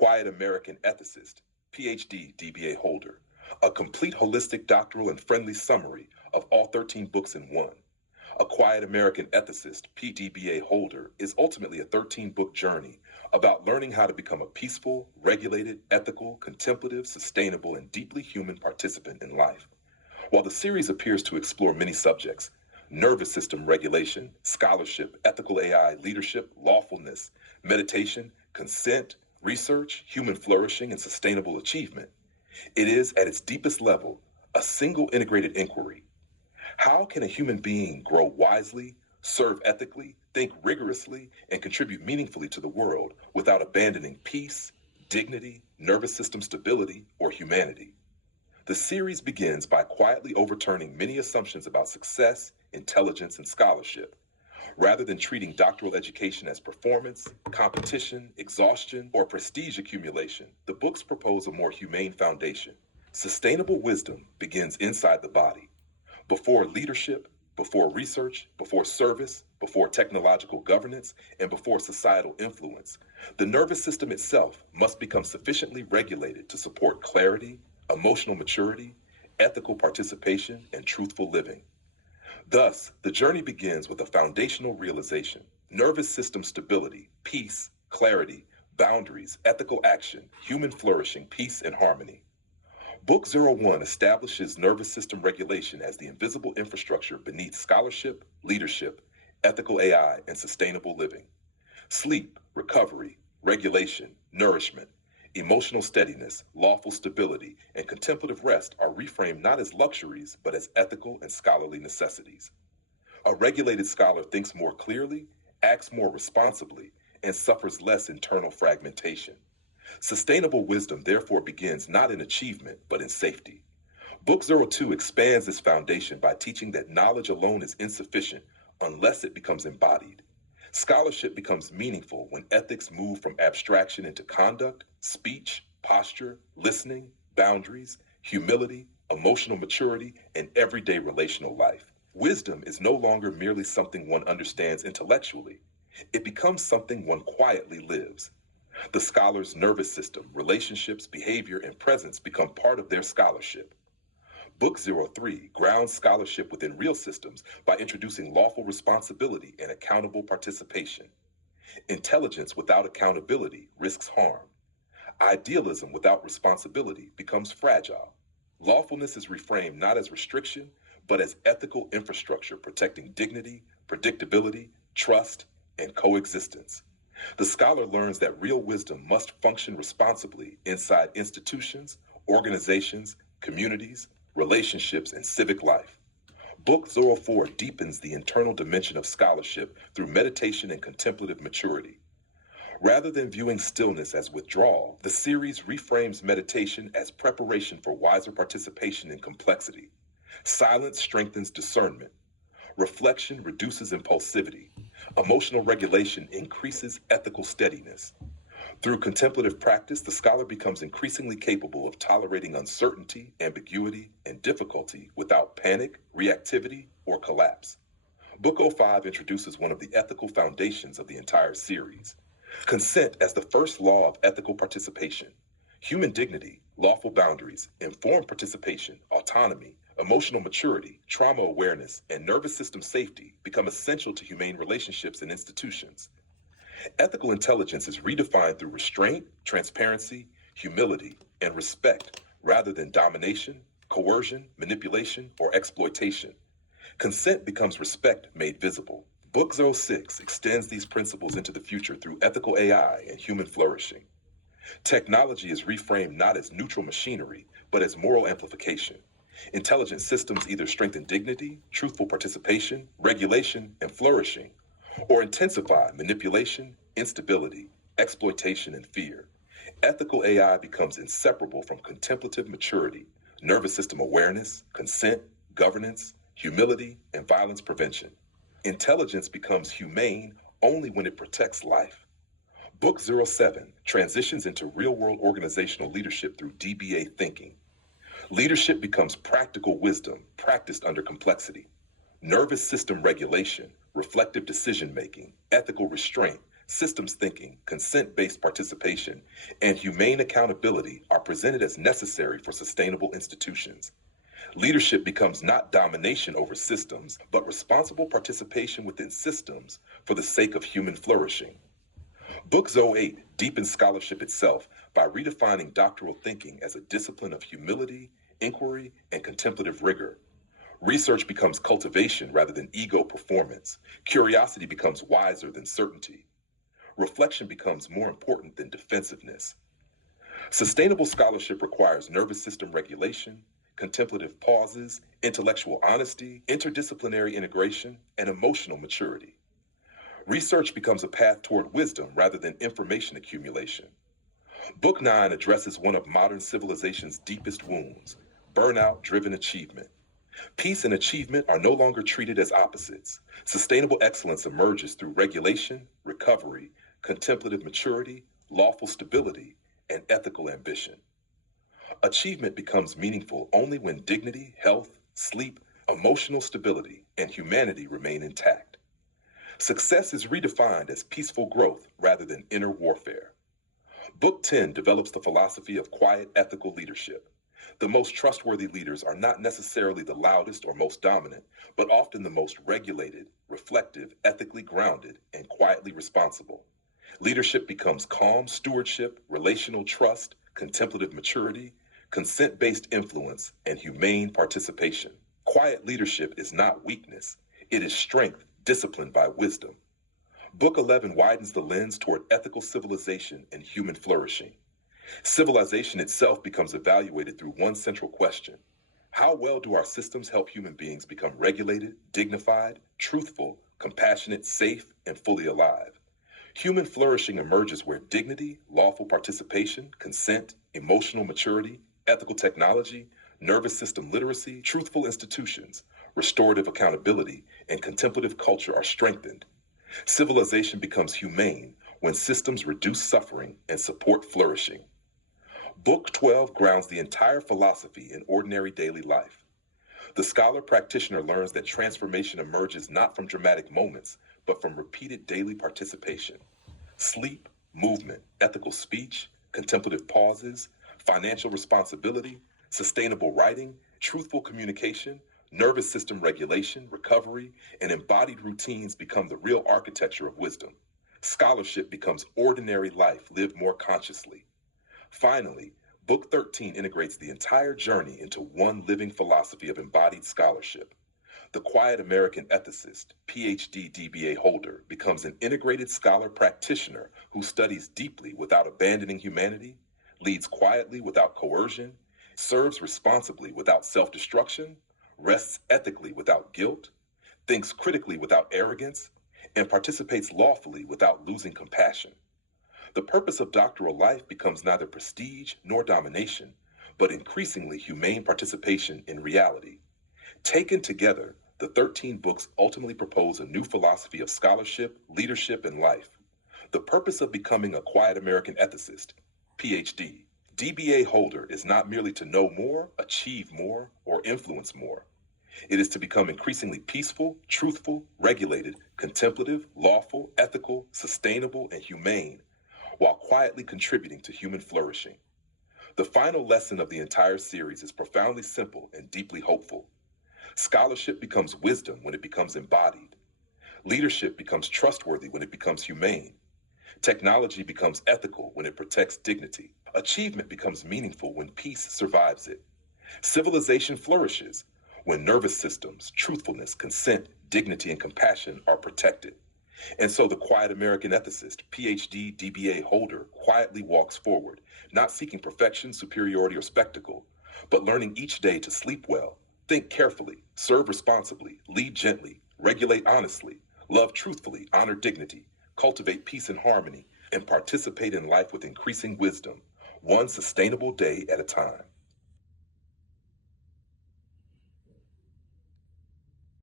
Quiet American Ethicist, PhD DBA holder, a complete holistic doctoral and friendly summary of all 13 books in one. A Quiet American Ethicist, PDBA holder, is ultimately a 13-book journey about learning how to become a peaceful, regulated, ethical, contemplative, sustainable, and deeply human participant in life. While the series appears to explore many subjects, nervous system regulation, scholarship, ethical AI, leadership, lawfulness, meditation, consent, research, human flourishing, and sustainable achievement, it is, at its deepest level, a single integrated inquiry. How can a human being grow wisely, serve ethically, think rigorously, and contribute meaningfully to the world without abandoning peace, dignity, nervous system stability, or humanity? The series begins by quietly overturning many assumptions about success, intelligence, and scholarship. Rather than treating doctoral education as performance, competition, exhaustion, or prestige accumulation, the books propose a more humane foundation. Sustainable wisdom begins inside the body. Before leadership, before research, before service, before technological governance, and before societal influence, the nervous system itself must become sufficiently regulated to support clarity, emotional maturity, ethical participation, and truthful living. Thus, the journey begins with a foundational realization: nervous system stability, peace, clarity, boundaries, ethical action, human flourishing, peace, and harmony. Book 01 establishes nervous system regulation as the invisible infrastructure beneath scholarship, leadership, ethical AI, and sustainable living. Sleep, recovery, regulation, nourishment, emotional steadiness, lawful stability, and contemplative rest are reframed not as luxuries, but as ethical and scholarly necessities. A regulated scholar thinks more clearly, acts more responsibly, and suffers less internal fragmentation. Sustainable wisdom therefore begins not in achievement, but in safety. Book 02 expands this foundation by teaching that knowledge alone is insufficient unless it becomes embodied. Scholarship becomes meaningful when ethics move from abstraction into conduct, speech, posture, listening, boundaries, humility, emotional maturity, and everyday relational life. Wisdom is no longer merely something one understands intellectually. It becomes something one quietly lives. The scholar's nervous system, relationships, behavior, and presence become part of their scholarship. Book 03 grounds scholarship within real systems by introducing lawful responsibility and accountable participation. Intelligence without accountability risks harm. Idealism without responsibility becomes fragile. Lawfulness is reframed not as restriction, but as ethical infrastructure protecting dignity, predictability, trust, and coexistence. The scholar learns that real wisdom must function responsibly inside institutions, organizations, communities, relationships, and civic life. Book 04 deepens the internal dimension of scholarship through meditation and contemplative maturity. Rather than viewing stillness as withdrawal, the series reframes meditation as preparation for wiser participation in complexity. Silence strengthens discernment. Reflection reduces impulsivity. Emotional regulation increases ethical steadiness. Through contemplative practice, the scholar becomes increasingly capable of tolerating uncertainty, ambiguity, and difficulty without panic, reactivity, or collapse. Book 05 introduces one of the ethical foundations of the entire series: consent as the first law of ethical participation. Human dignity, lawful boundaries, informed participation, autonomy, emotional maturity, trauma awareness, and nervous system safety become essential to humane relationships and institutions. Ethical intelligence is redefined through restraint, transparency, humility, and respect, rather than domination, coercion, manipulation, or exploitation. Consent becomes respect made visible. Book 06 extends these principles into the future through ethical AI and human flourishing. Technology is reframed not as neutral machinery, but as moral amplification. Intelligent systems either strengthen dignity, truthful participation, regulation, and flourishing, or intensify manipulation, instability, exploitation, and fear. Ethical AI becomes inseparable from contemplative maturity, nervous system awareness, consent, governance, humility, and violence prevention. Intelligence becomes humane only when it protects life. Book 07 transitions into real-world organizational leadership through DBA thinking. Leadership becomes practical wisdom practiced under complexity. Nervous system regulation, reflective decision-making, ethical restraint, systems thinking, consent-based participation, and humane accountability are presented as necessary for sustainable institutions. Leadership becomes not domination over systems, but responsible participation within systems for the sake of human flourishing. Book 08 deepens scholarship itself by redefining doctoral thinking as a discipline of humility, inquiry, and contemplative rigor. Research becomes cultivation rather than ego performance. Curiosity becomes wiser than certainty. Reflection becomes more important than defensiveness. Sustainable scholarship requires nervous system regulation, contemplative pauses, intellectual honesty, interdisciplinary integration, and emotional maturity. Research becomes a path toward wisdom rather than information accumulation. Book 9 addresses one of modern civilization's deepest wounds, burnout-driven achievement. Peace and achievement are no longer treated as opposites. Sustainable excellence emerges through regulation, recovery, contemplative maturity, lawful stability, and ethical ambition. Achievement becomes meaningful only when dignity, health, sleep, emotional stability, and humanity remain intact. Success is redefined as peaceful growth rather than inner warfare. Book 10 develops the philosophy of quiet ethical leadership. The most trustworthy leaders are not necessarily the loudest or most dominant, but often the most regulated, reflective, ethically grounded, and quietly responsible. Leadership becomes calm stewardship, relational trust, contemplative maturity, consent-based influence, and humane participation. Quiet leadership is not weakness. It is strength disciplined by wisdom. Book 11 widens the lens toward ethical civilization and human flourishing. Civilization itself becomes evaluated through one central question: how well do our systems help human beings become regulated, dignified, truthful, compassionate, safe, and fully alive? Human flourishing emerges where dignity, lawful participation, consent, emotional maturity, ethical technology, nervous system literacy, truthful institutions, restorative accountability, and contemplative culture are strengthened. Civilization becomes humane when systems reduce suffering and support flourishing. Book 12 grounds the entire philosophy in ordinary daily life. The scholar practitioner learns that transformation emerges not from dramatic moments, but from repeated daily participation. Sleep, movement, ethical speech, contemplative pauses, financial responsibility, sustainable writing, truthful communication, nervous system regulation, recovery, and embodied routines become the real architecture of wisdom. Scholarship becomes ordinary life lived more consciously. Finally, Book 13 integrates the entire journey into one living philosophy of embodied scholarship. The quiet American ethicist, PhD DBA holder, becomes an integrated scholar practitioner who studies deeply without abandoning humanity, leads quietly without coercion, serves responsibly without self-destruction, rests ethically without guilt, thinks critically without arrogance, and participates lawfully without losing compassion. The purpose of doctoral life becomes neither prestige nor domination, but increasingly humane participation in reality. Taken together, the 13 books ultimately propose a new philosophy of scholarship, leadership, and life. The purpose of becoming a quiet American ethicist, PhD, DBA holder is not merely to know more, achieve more, or influence more. It is to become increasingly peaceful, truthful, regulated, contemplative, lawful, ethical, sustainable, and humane, while quietly contributing to human flourishing. The final lesson of the entire series is profoundly simple and deeply hopeful. Scholarship becomes wisdom when it becomes embodied. Leadership becomes trustworthy when it becomes humane. Technology becomes ethical when it protects dignity. Achievement becomes meaningful when peace survives it. Civilization flourishes when nervous systems, truthfulness, consent, dignity, and compassion are protected. And so the quiet American ethicist, PhD, DBA holder, quietly walks forward, not seeking perfection, superiority, or spectacle, but learning each day to sleep well, think carefully, serve responsibly, lead gently, regulate honestly, love truthfully, honor dignity, cultivate peace and harmony, and participate in life with increasing wisdom, one sustainable day at a time.